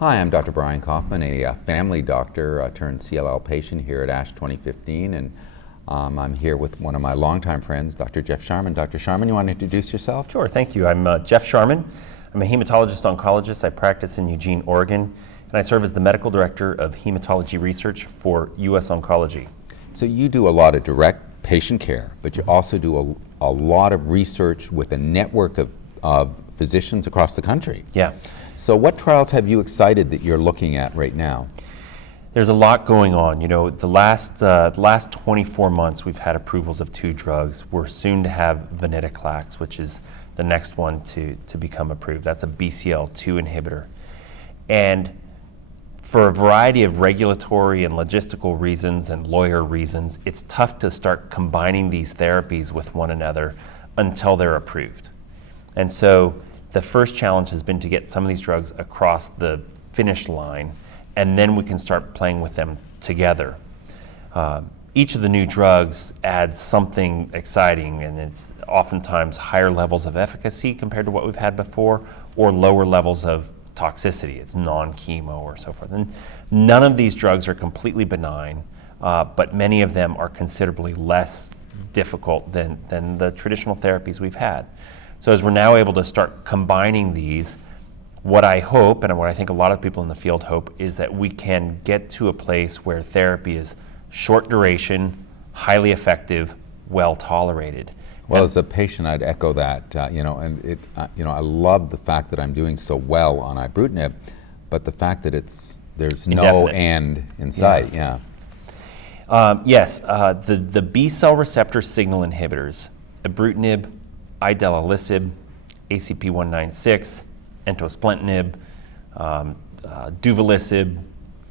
Hi, I'm Dr. Brian Kaufman, a family doctor turned CLL patient here at ASH 2015, and I'm here with one of my longtime friends, Dr. Jeff Sharman. Dr. Sharman, you want to introduce yourself? Sure, thank you. I'm Jeff Sharman. I'm a hematologist oncologist. I practice in Eugene, Oregon, and I serve as the medical director of hematology research for U.S. Oncology. So you do a lot of direct patient care, but you also do a lot of research with a network of physicians across the country. Yeah. So what trials have you excited that you're looking at right now? There's a lot going on. You know, the last 24 months we've had approvals of 2 drugs. We're soon to have venetoclax, which is the next one to become approved. That's a BCL2 inhibitor. And for a variety of regulatory and logistical reasons and lawyer reasons, it's tough to start combining these therapies with one another until they're approved. And so the first challenge has been to get some of these drugs across the finish line, and then we can start playing with them together. Each of the new drugs adds something exciting, and it's oftentimes higher levels of efficacy compared to what we've had before, or lower levels of toxicity. It's non-chemo or so forth. And none of these drugs are completely benign, but many of them are considerably less difficult than the traditional therapies we've had. So as we're now able to start combining these, what I hope, and what I think a lot of people in the field hope, is that we can get to a place where therapy is short duration, highly effective, well tolerated. Well, as a patient, I'd echo that. I love the fact that I'm doing so well on ibrutinib, but the fact that there's no end in sight. Yeah. Yes, the B cell receptor signal inhibitors, ibrutinib, idelalisib, ACP-196, entosplentinib, duvelisib,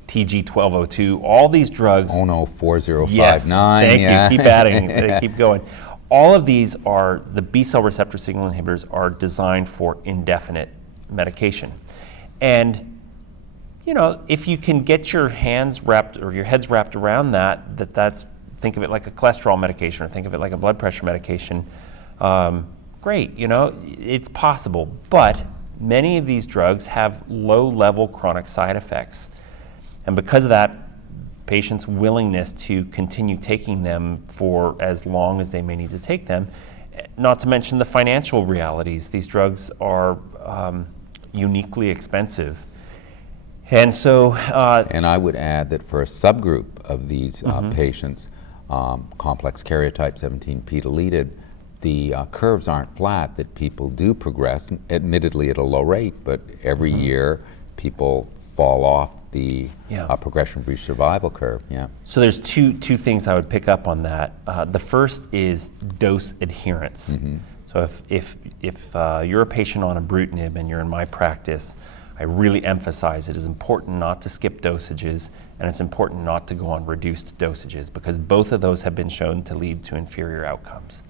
TG-1202, all these drugs. Oh no, 4059. Yes, thank you. Keep adding, keep going. All of these are, the B cell receptor signal inhibitors are designed for indefinite medication. And you know, if you can get your hands wrapped or your heads wrapped around that's, think of it like a cholesterol medication or think of it like a blood pressure medication, great, you know, it's possible. But many of these drugs have low-level chronic side effects. And because of that, patients' willingness to continue taking them for as long as they may need to take them, not to mention the financial realities. These drugs are uniquely expensive. And so... and I would add that for a subgroup of these patients, complex karyotype 17p deleted, the curves aren't flat, that people do progress, admittedly at a low rate, but every year people fall off the progression-free survival curve. Yeah. So there's two things I would pick up on that. The first is dose adherence. So if you're a patient on ibrutinib and you're in my practice, I really emphasize it is important not to skip dosages, and it's important not to go on reduced dosages, because both of those have been shown to lead to inferior outcomes.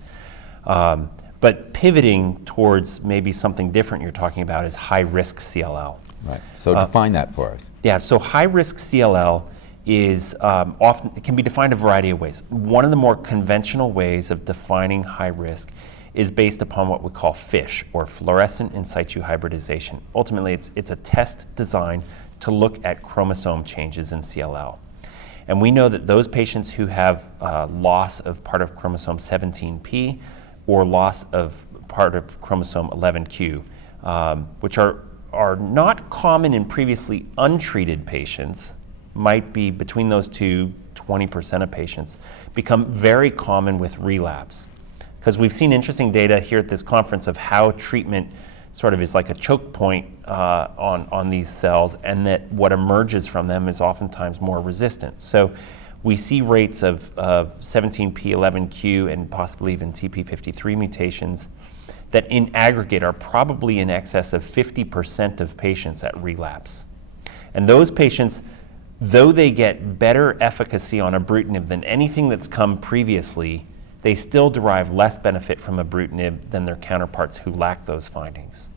But pivoting towards maybe something different you're talking about is high-risk CLL. Right. So define that for us. Yeah. So high-risk CLL is often, it can be defined a variety of ways. One of the more conventional ways of defining high risk is based upon what we call FISH, or fluorescent in situ hybridization. Ultimately, it's a test designed to look at chromosome changes in CLL. And we know that those patients who have loss of part of chromosome 17p or loss of part of chromosome 11q, which are not common in previously untreated patients, might be between those two, 20% of patients, become very common with relapse. Because we've seen interesting data here at this conference of how treatment sort of is like a choke point on these cells, and that what emerges from them is oftentimes more resistant. So we see rates of 17p, 11q, and possibly even TP53 mutations that in aggregate are probably in excess of 50% of patients at relapse. And those patients, though they get better efficacy on ibrutinib than anything that's come previously, they still derive less benefit from ibrutinib than their counterparts who lack those findings.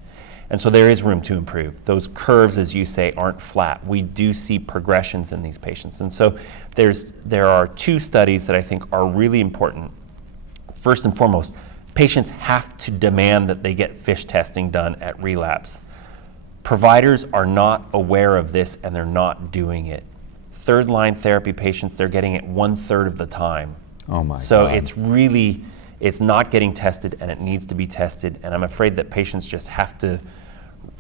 And so there is room to improve. Those curves, as you say, aren't flat. We do see progressions in these patients. And so there are 2 studies that I think are really important. First and foremost, patients have to demand that they get FISH testing done at relapse. providers are not aware of this and they're not doing it. Third line therapy patients, they're getting it 1/3 of the time. Oh my So God. it's not getting tested, and it needs to be tested, and I'm afraid that patients just have to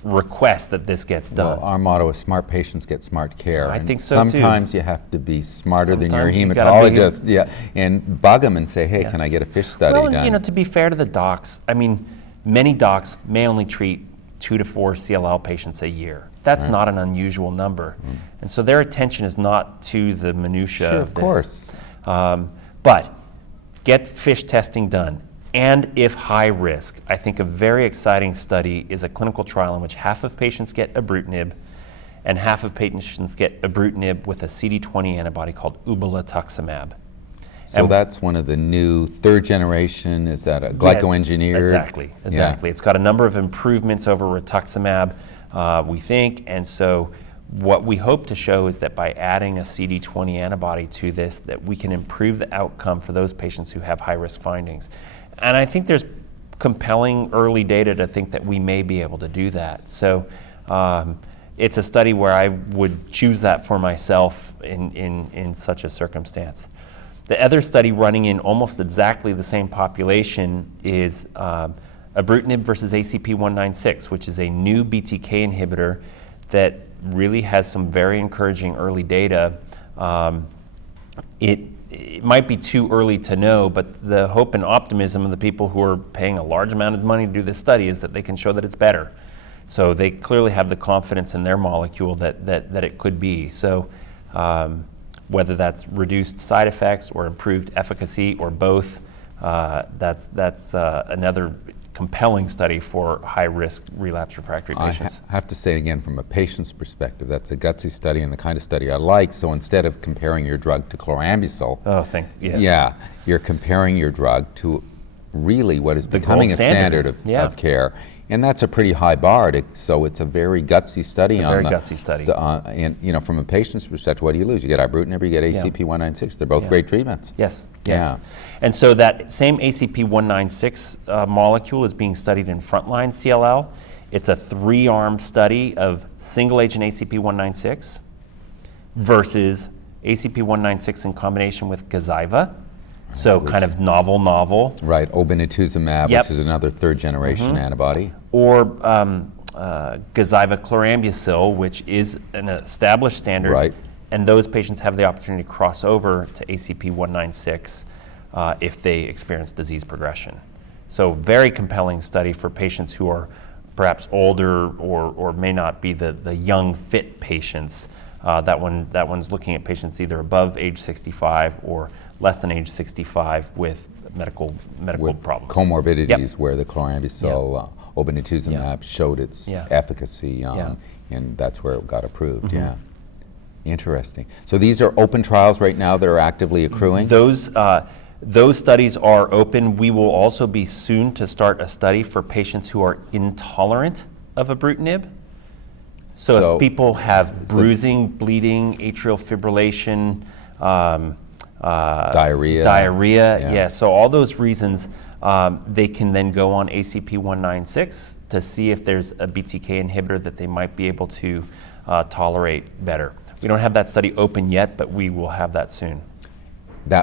request that this gets done. Well, our motto is smart patients get smart care. I and think so, too. sometimes you have to be smarter than your Sometimes you gotta be- hematologist, and bug them and say, hey, can I get a fish study Well, done? you know, to be fair to the docs, I mean, many docs may only treat 2 to 4 CLL patients a year. That's not an unusual number. And so their attention is not to the minutia Sure, of of this. course. But get fish testing done. And if high risk, I think a very exciting study is a clinical trial in which half of patients get ibrutinib and half of patients get ibrutinib with a CD20 antibody called ublituximab. So that's one of the new third generation, is that a glycoengineered? Exactly. Yeah. It's got a number of improvements over rituximab, we think, and so what we hope to show is that by adding a CD20 antibody to this, that we can improve the outcome for those patients who have high-risk findings. And I think there's compelling early data to think that we may be able to do that. So it's a study where I would choose that for myself in such a circumstance. The other study running in almost exactly the same population is ibrutinib versus ACP-196, which is a new BTK inhibitor that really has some very encouraging early data. It might be too early to know, but the hope and optimism of the people who are paying a large amount of money to do this study is that they can show that it's better. So they clearly have the confidence in their molecule that it could be. So whether that's reduced side effects or improved efficacy or both, that's another compelling study for high-risk relapse refractory patients. I have to say again, from a patient's perspective, that's a gutsy study and the kind of study I like. So instead of comparing your drug to chlorambucil, Yes. yeah, you're comparing your drug to really what is becoming gold a standard standard. of care. And that's a pretty high bar, so it's a very gutsy study. It's a very gutsy study. And you know, from a patient's perspective, what do you lose? You get ibrutinib, you get ACP-196. They're both great treatments. Yes. Yeah. And so that same ACP-196 molecule is being studied in frontline CLL. It's a 3-arm study of single-agent ACP-196 versus ACP-196 in combination with Gazyva. So kind of novel. Right, obinutuzumab, which is another third-generation antibody. Or Gazyva chlorambucil, which is an established standard. Right. And those patients have the opportunity to cross over to ACP-196 if they experience disease progression. So very compelling study for patients who are perhaps older or may not be the young, fit patients. That one's looking at patients either above age 65 or less than age 65 with medical problems. Comorbidities where the chlorambucil obinutuzumab showed its efficacy, and that's where it got approved. Yeah, interesting. So these are open trials right now that are actively accruing? Those studies are open. We will also be soon to start a study for patients who are intolerant of ibrutinib. So if people have bruising, bleeding, atrial fibrillation, diarrhea, so all those reasons, they can then go on ACP-196 to see if there's a BTK inhibitor that they might be able to tolerate better. We don't have that study open yet, but we will have that soon.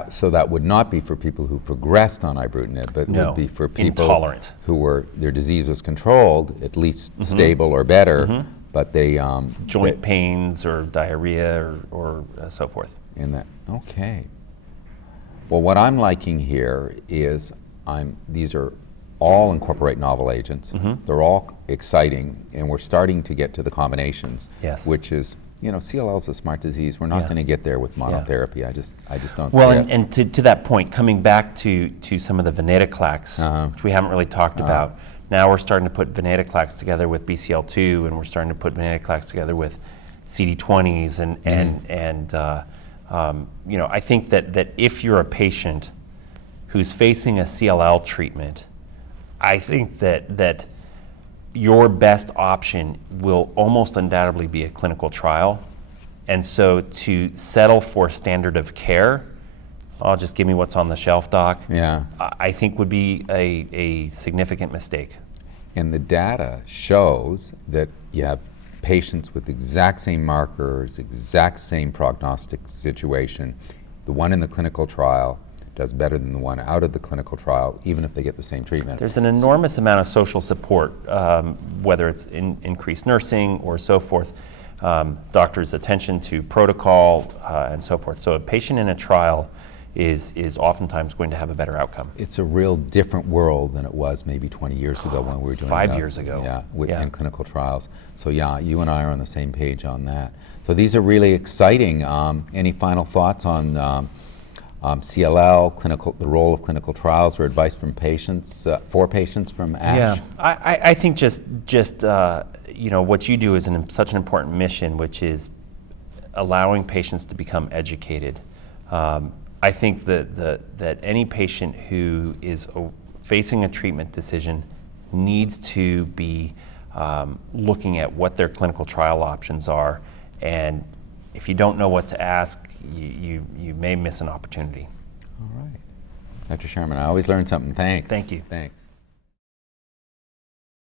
So that would not be for people who progressed on ibrutinib, but would be for people intolerant, who their disease was controlled, at least stable or better, but they joint pains or diarrhea or so forth. Okay. Well, what I'm liking here is these are all incorporate novel agents. They're all exciting, and we're starting to get to the combinations, which is, CLL is a smart disease. We're not going to get there with monotherapy. I just don't see it. And to that point, coming back to some of the venetoclax, which we haven't really talked about, now we're starting to put venetoclax together with BCL2, and we're starting to put venetoclax together with CD20s, I think that if you're a patient who's facing a CLL treatment, I think that your best option will almost undoubtedly be a clinical trial. And so to settle for standard of care, just give me what's on the shelf, doc, I think would be a significant mistake. And the data shows that you have patients with exact same markers, exact same prognostic situation, the one in the clinical trial does better than the one out of the clinical trial, even if they get the same treatment. There's an enormous amount of social support, whether it's increased nursing or so forth, doctors' attention to protocol and so forth. So a patient in a trial is oftentimes going to have a better outcome. It's a real different world than it was maybe 20 years ago when we were doing 5 years ago. In clinical trials. So yeah, you and I are on the same page on that. So these are really exciting. Any final thoughts on CLL, the role of clinical trials, or advice from patients, for patients from ASH? Yeah, I think just what you do is such an important mission, which is allowing patients to become educated. I think that any patient who is facing a treatment decision needs to be looking at what their clinical trial options are, and if you don't know what to ask, you may miss an opportunity. All right. Dr. Sharman, I always learn something. Thanks. Thank you. Thanks.